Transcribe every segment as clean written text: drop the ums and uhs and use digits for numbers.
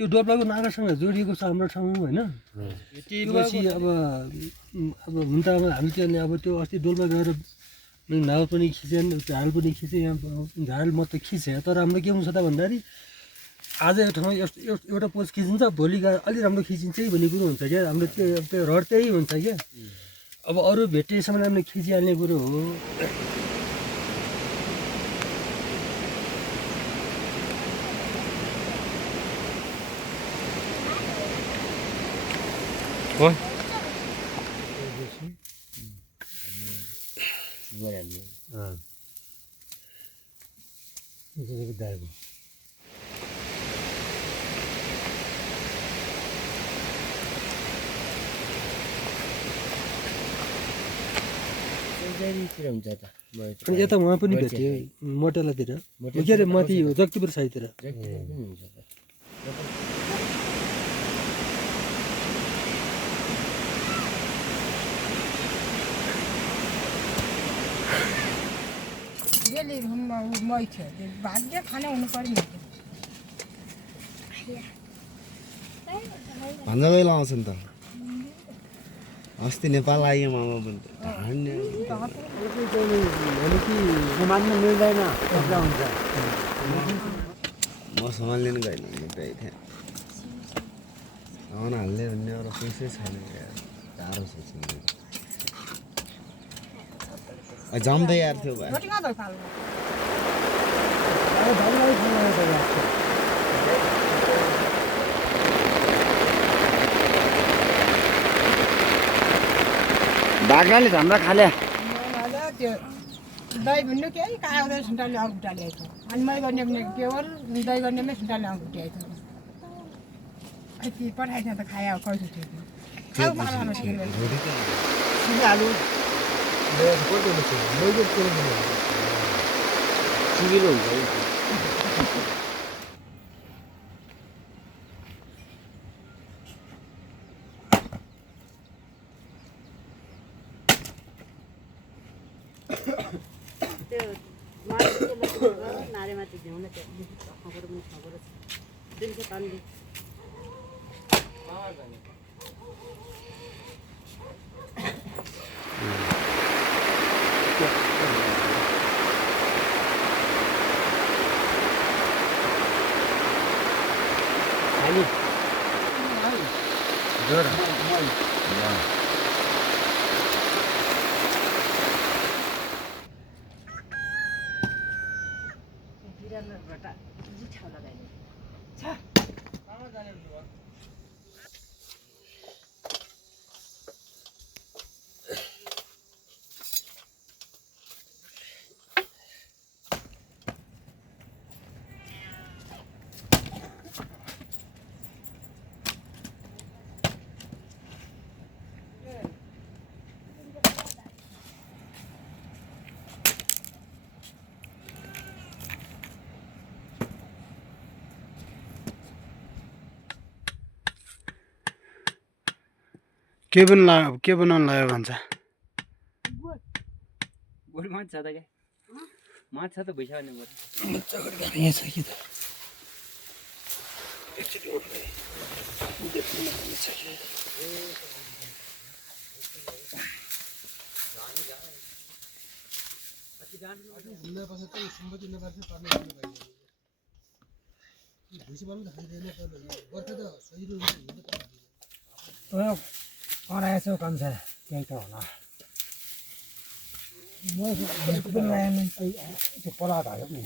त्यो डोप्लाको नागासँग जोडिएको छ हाम्रो ठाउँ होइन त्यसपछि अब हुन त अब हामी त्यो अब त्यो अस्ति डोल्पा गएर नाउ पनि खिचेन झाल पनि खिचेँ यहाँ झाल म त खिचेँ तर हाम्रो के हुन्छ त भन्दाखेरि आज यो ठाउँमा एउटा पोज खिचिन्छ भोलि गएर अलिक राम्रो खिचिन्छ है भन्ने कुरो हुन्छ क्या हाम्रो त्यो रड त्यही हुन्छ क्या अब अरू भेटेसम्म हामीले खिचिहाल्ने कुरो हो अनि यता उहाँ पनि भेट्यो मोटेलातिर के अरे माथि जगतिपुर साइडतिर भाग्य खाना हुनु पर्यो भन्दै लाउँछ नि त अस्ति नेपाल आयो मामा पनि मान्नु मिल्दैन हुन्छ म सम्हालिनु गएन भेटाइ थिएँ आउन हाल्ने भन्ने एउटा पैसै छैन गाह्रो छ जम्दै यार थियो भाइ बाग्राले झम्रा खाले त्यो दही भन्नु के कागज सुन्टाले अङ्गुटा ल्याएको अनि मै गर्ने पनि केवल दही गर्ने पनि सुन्टाले अङ्गुटी आएको यति पठाइदियो त खायो कैसे थियो आलु चिगिलो हुन्छ नारेमाथि झ्याउन खबर पनि खबर छ दिनको तान्दी के बनाउनु लाग्यो भन्छ गोल माछ छ त क्या माछ छ त भइसक्यो नि यहाँ छ कि त कराएछौ कन्छ त्यही त होला म पनि आएन त्यो पलाट हाल्यो नि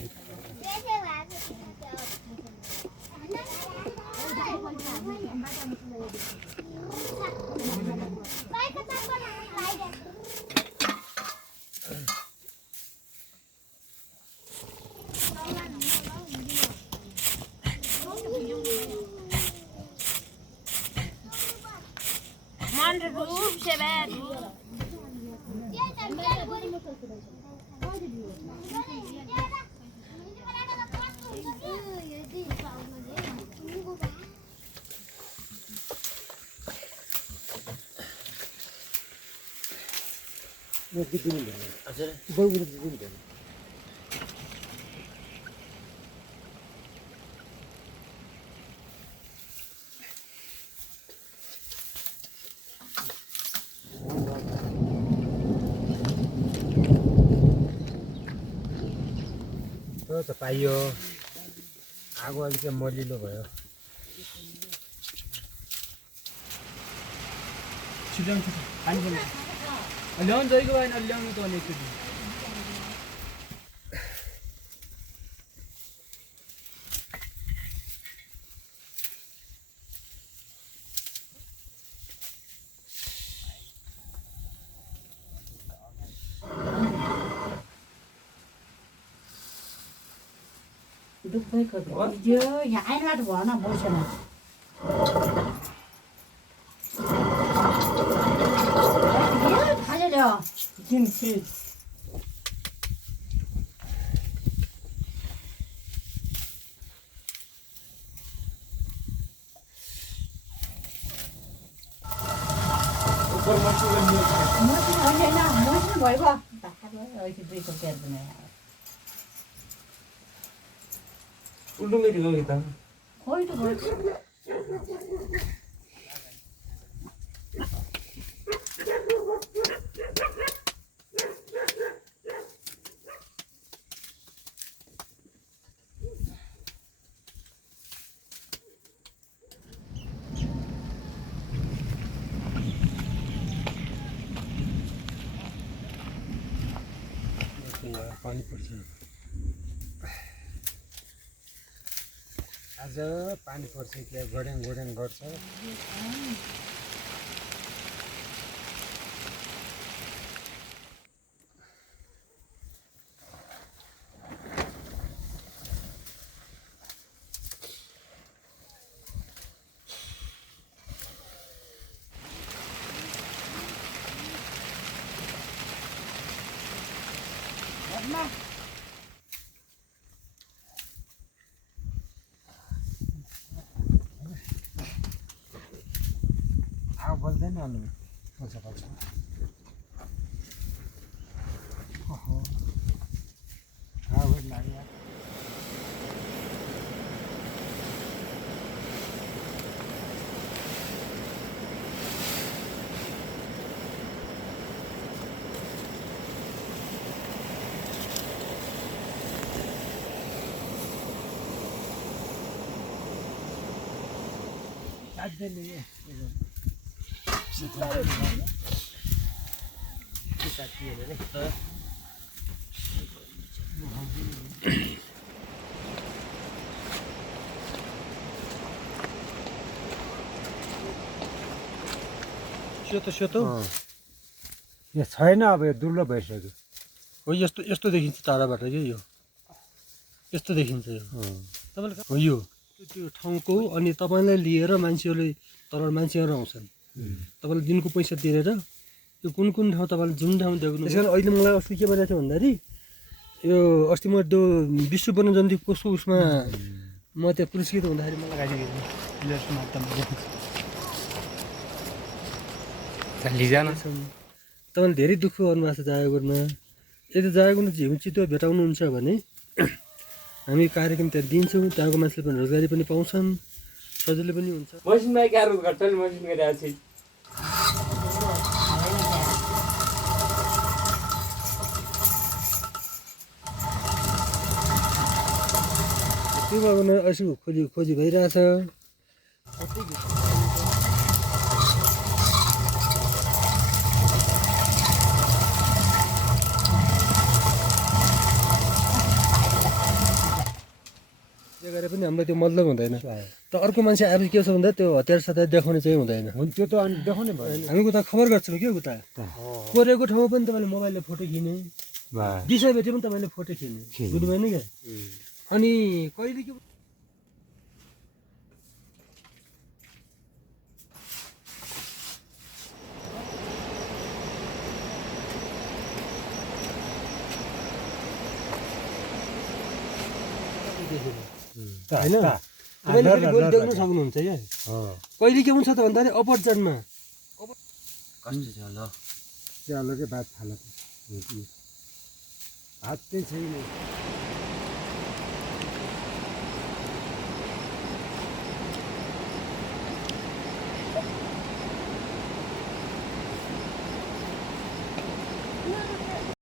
त पाइयो आगो अलिक मलिलो भयो ल्याउनु जइको भएन ल्याउनु त अनि एकचोटि दुःखै हिजो यहाँ आइनबाट भन बसेन खाले ल्याऊ जिन्सी मसिन होइन मसिन भइगयो अहिले 2 रुपियाँ बनायो उल्टो मेरो हो त खोइ त भयो पानी पर्छ आज पानी पर्छ कि गड्याङ गर्छ बोल्दैन अनि पछि ओहो लाग्यो सेतो यहाँ छैन अब यो दुर्लभ भइसक्यो हो यस्तो यस्तो देखिन्छ टाढाबाट के यो यस्तो देखिन्छ यो तपाईँले हो यो त्यो ठाउँको अनि तपाईँलाई लिएर मान्छेहरूले तर मान्छेहरू आउँछन् तपाईँले दिनको पैसा तिरेर यो कुन कुन ठाउँ तपाईँले जुन ठाउँ देख्नु त्यसैले अहिले मलाई अस्ति के भइरहेको थियो भन्दाखेरि यो अस्ति म त्यो विश्व वन्यजन्तु कसको उसमा म त्यहाँ पुरस्कृत हुँदाखेरि मलाई गाडी लिजान तपाईँले धेरै दुःख गर्नुभएको छ जायगुरमा यदि जायगुरमा झिउ चितुवा भेटाउनुहुन्छ भने हामी कार्यक्रम त्यहाँ दिन्छौँ त्यहाँको मान्छेले पनि रोजगारी पनि पाउँछन् सजिलो पनि हुन्छ मसिनमा क्यारो गर्छ नि मसिन गरिरहेको छु त्यो बाबामा यसो खोजी भइरहेछ गरेर पनि हामीलाई त्यो मतलब हुँदैन त अर्को मान्छे आएर के छ भन्दा त्यो हतियार सतियार देखाउने चाहिँ हुँदैन त्यो त अनि देखाउने भयो हामी उता खबर गर्छौँ क्या उता कोरेको ठाउँमा पनि तपाईँले मोबाइलले फोटो खिच्ने विषय भेटे पनि तपाईँले फोटो खिच्ने बुझ्नु भएन क्या अनि कहिले के होइन तपाईँले गोली देख्न सक्नुहुन्छ क्या कहिले के हुन्छ त भन्दाखेरि अपरजनमा कस्तो छ ल त्यो अलग्गै बात थाहा भात चाहिँ छैन